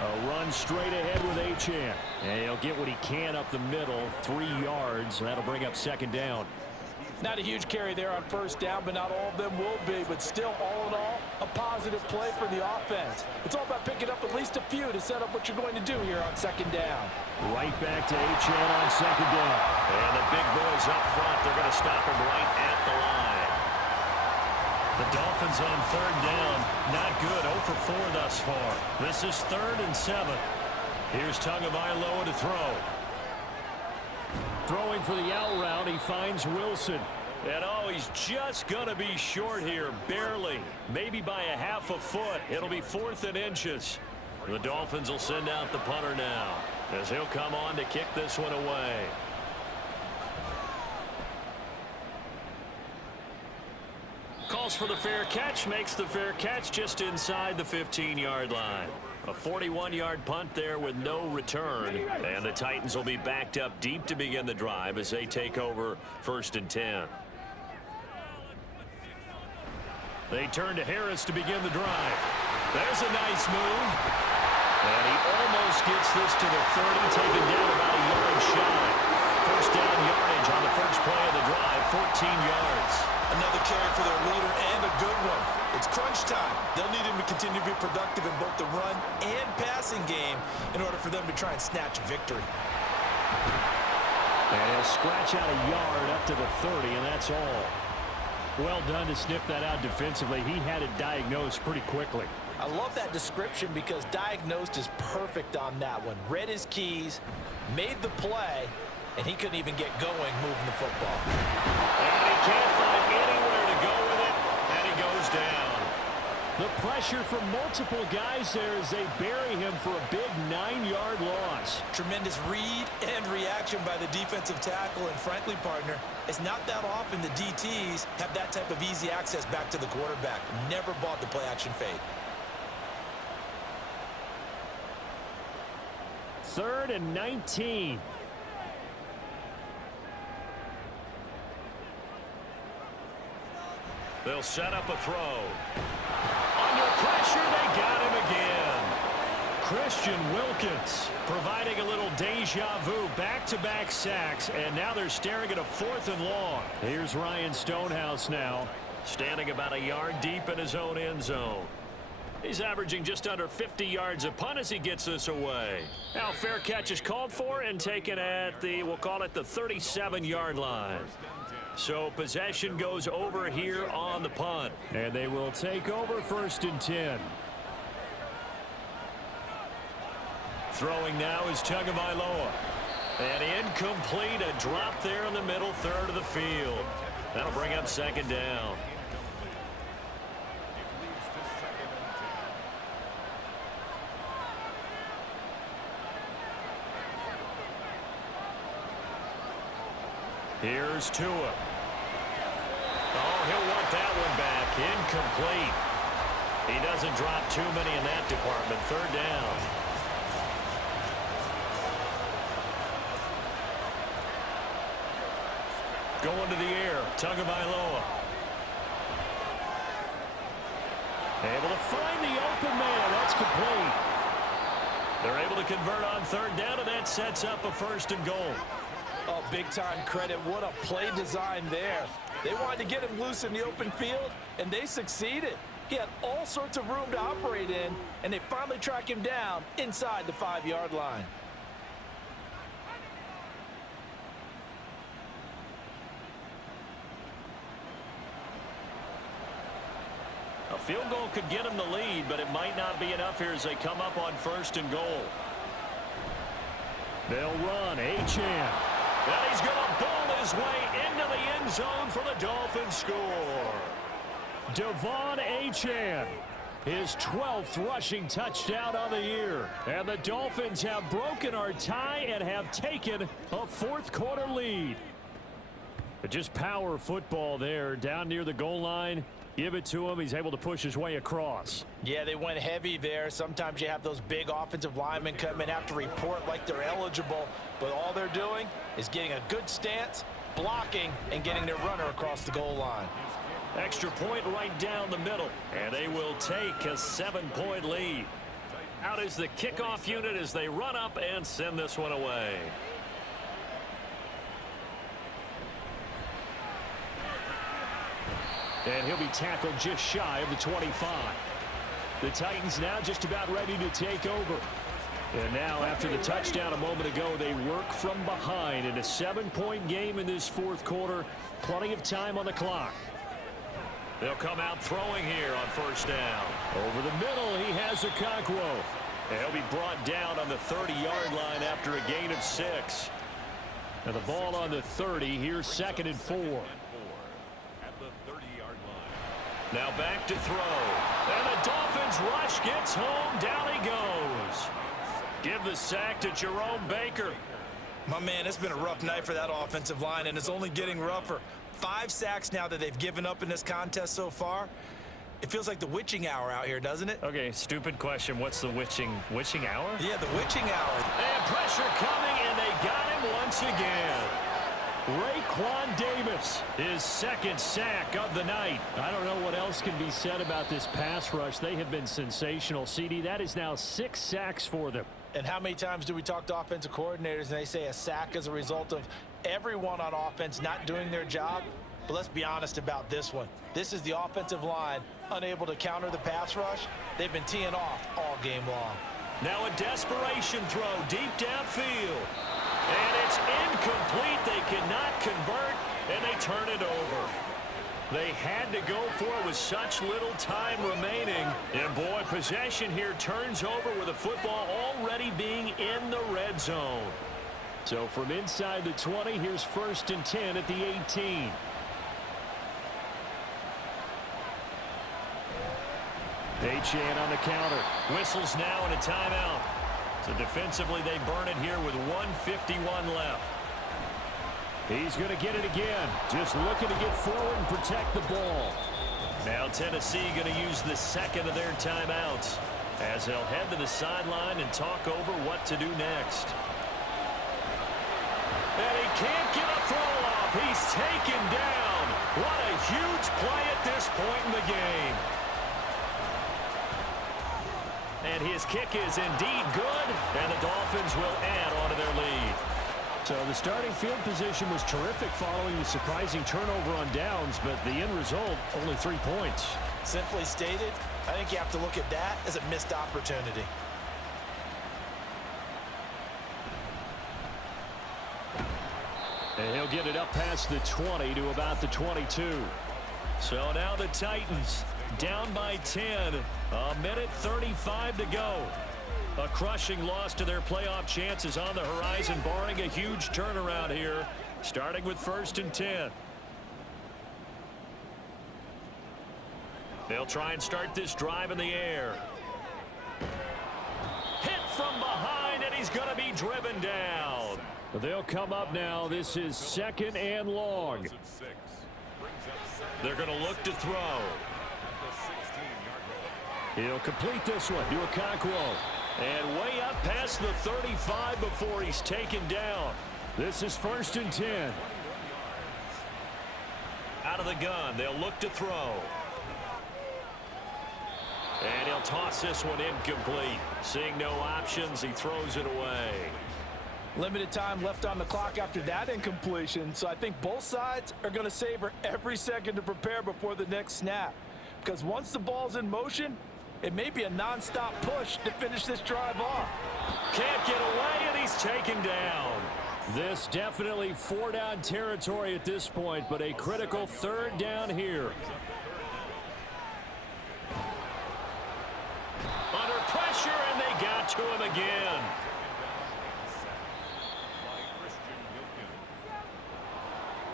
A run straight ahead with Achane. And he'll get what he can up the middle, 3 yards. That'll bring up second down. Not a huge carry there on first down, but not all of them will be. But still, all in all, a positive play for the offense. It's all about picking up at least a few to set up what you're going to do here on second down. Right back to Achane on second down. And the big boys up front, they're going to stop him right at the line. The Dolphins on third down, not good, 0 for 4 thus far. This is 3rd and 7. Here's Tagovailoa to throw. Throwing for the out route, he finds Wilson. And oh, he's just going to be short here, barely. Maybe by a half a foot. It'll be 4th and inches. The Dolphins will send out the punter now, as he'll come on to kick this one away. Calls for the fair catch, makes the fair catch just inside the 15-yard line. A 41-yard punt there with no return. And the Titans will be backed up deep to begin the drive as they take over 1st and 10. They turn to Harris to begin the drive. There's a nice move. And he almost gets this to the 30, taken down about a yard shy. First down yardage on the first play of the drive, 14 yards. Another carry for their leader, and a good one. It's crunch time. They'll need him to continue to be productive in both the run and passing game in order for them to try and snatch a victory. And he'll scratch out a yard up to the 30, and that's all. Well done to sniff that out defensively. He had it diagnosed pretty quickly. I love that description because diagnosed is perfect on that one. Read his keys, made the play, and he couldn't even get going moving the football. And he can't find anywhere to go with it, and he goes down. The pressure from multiple guys there as they bury him for a big 9-yard loss. Tremendous read and reaction by the defensive tackle, and frankly, partner, it's not that often the DTs have that type of easy access back to the quarterback. Never bought the play-action fade. 3rd and 19. They'll set up a throw. Under pressure, they got him again. Christian Wilkins providing a little deja vu, back-to-back sacks, and now they're staring at a 4th and long. Here's Ryan Stonehouse now, standing about a yard deep in his own end zone. He's averaging just under 50 yards a punt as he gets this away. Now fair catch is called for and taken at the, we'll call it the 37-yard line. So possession goes over here on the punt. And they will take over 1st and 10. Throwing now is Tagovailoa. And incomplete, a drop there in the middle third of the field. That'll bring up second down. Here's Tua. Oh, he'll want that one back. Incomplete. He doesn't drop too many in that department. 3rd down. Going to the air. Tagovailoa. Able to find the open man. That's complete. They're able to convert on 3rd down, and that sets up a 1st and goal. Oh, big-time credit. What a play design there. They wanted to get him loose in the open field, and they succeeded. He had all sorts of room to operate in, and they finally track him down inside the 5-yard line. A field goal could get him the lead, but it might not be enough here as they come up on 1st and goal. They'll run. Achane. And he's going to bowl his way into the end zone for the Dolphins score. Devon Achane, his 12th rushing touchdown on the year. And the Dolphins have broken our tie and have taken a fourth-quarter lead. But just power football there down near the goal line. Give it to him. He's able to push his way across. Yeah, they went heavy there. Sometimes you have those big offensive linemen come in, have to report like they're eligible, but all they're doing is getting a good stance, blocking, and getting their runner across the goal line. Extra point right down the middle, and they will take a 7-point lead. Out is the kickoff unit as they run up and send this one away. And he'll be tackled just shy of the 25. The Titans now just about ready to take over. And now after the touchdown a moment ago, they work from behind in a 7-point game in this fourth quarter. Plenty of time on the clock. They'll come out throwing here on first down. Over the middle, he has Okonkwo. And he'll be brought down on the 30-yard line after a gain of 6. And the ball on the 30, here's 2nd and 4. Now back to throw. And the Dolphins rush gets home. Down he goes. Give the sack to Jerome Baker. My man, it's been a rough night for that offensive line, and it's only getting rougher. 5 sacks now that they've given up in this contest so far. It feels like the witching hour out here, doesn't it? Okay, stupid question. What's the witching hour? Yeah, the witching hour. And pressure coming, and they got him once again. Raekwon Davis, his 2nd sack of the night. I don't know what else can be said about this pass rush. They have been sensational. CD, that is now 6 sacks for them. And how many times do we talk to offensive coordinators and they say a sack is a result of everyone on offense not doing their job? But let's be honest about this one. This is the offensive line unable to counter the pass rush. They've been teeing off all game long. Now a desperation throw deep downfield. And it's incomplete. They cannot convert, and they turn it over. They had to go for it with such little time remaining. And, boy, possession here turns over with the football already being in the red zone. So from inside the 20, here's 1st and 10 at the 18. Achane on the counter. Whistles now and a timeout. So defensively, they burn it here with 1:51 left. He's going to get it again. Just looking to get forward and protect the ball. Now Tennessee going to use the 2nd of their timeouts as they'll head to the sideline and talk over what to do next. And he can't get a throw off. He's taken down. What a huge play at this point in the game. And his kick is indeed good, and the Dolphins will add on to their lead. So the starting field position was terrific following the surprising turnover on downs, but the end result, only 3 points. Simply stated, I think you have to look at that as a missed opportunity. And he'll get it up past the 20 to about the 22. So now the Titans down by 10. A minute 35 to go. A crushing loss to their playoff chances on the horizon, barring a huge turnaround here, starting with 1st and 10. They'll try and start this drive in the air. Hit from behind, and he's going to be driven down. They'll come up now. This is 2nd and long. They're going to look to throw. He'll complete this one to Okonkwo. And way up past the 35 before he's taken down. This is 1st and 10. Out of the gun, they'll look to throw. And he'll toss this one incomplete. Seeing no options, he throws it away. Limited time left on the clock after that incompletion, so I think both sides are going to savor every second to prepare before the next snap. Because once the ball's in motion, it may be a non-stop push to finish this drive off. Can't get away, and he's taken down. This definitely 4-down territory at this point, but a critical 3rd down here. Under pressure, and they got to him again.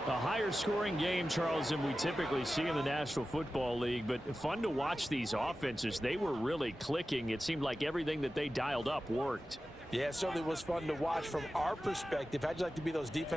A higher scoring game, Charles, than we typically see in the National Football League, but fun to watch these offenses. They were really clicking. It seemed like everything that they dialed up worked. Yeah, it certainly was fun to watch from our perspective. How'd you like to be those defense